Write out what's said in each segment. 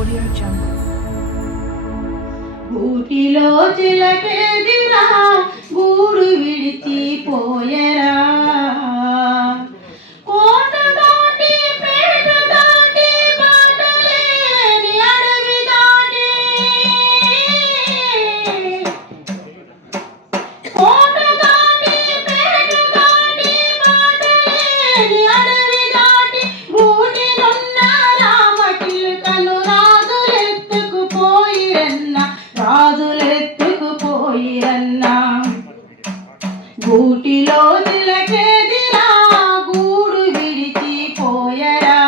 Audio Jungle. ఊటిలో చిలకేదిరా గూడు విడిచిపోయరా పోయిరన్నా. గూటిలో తిలకేదిరా గూడు విడిచి పోయరా.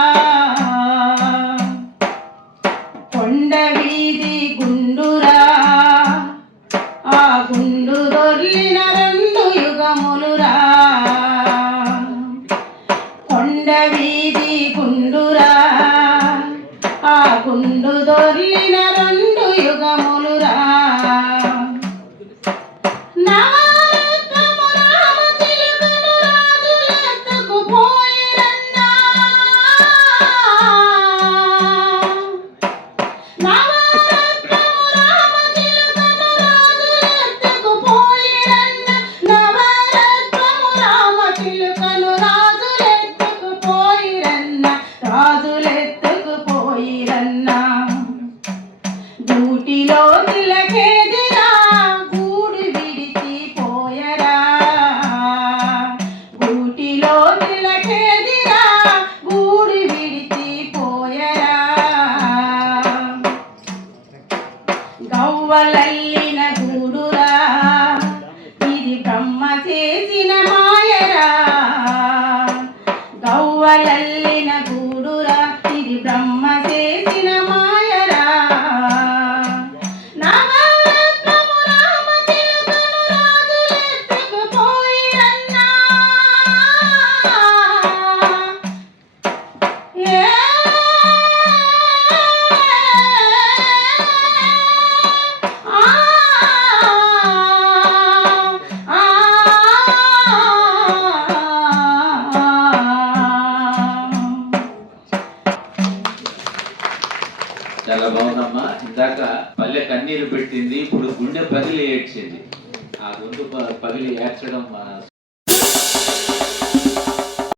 కొండ వీధి గుండురా. ఆ గుండు దొర్లిన రెండు యుగములురా. కొండ వీధి గుండురా. ఆ గుండు దొర్లిన చాలా బాగుందమ్మా. ఇందాక పల్లె కన్నీరు పెట్టింది ఇప్పుడు గుండె పగిలి ఏడ్చింది ఆ గుండె పగిలి ఏడ్చడం మన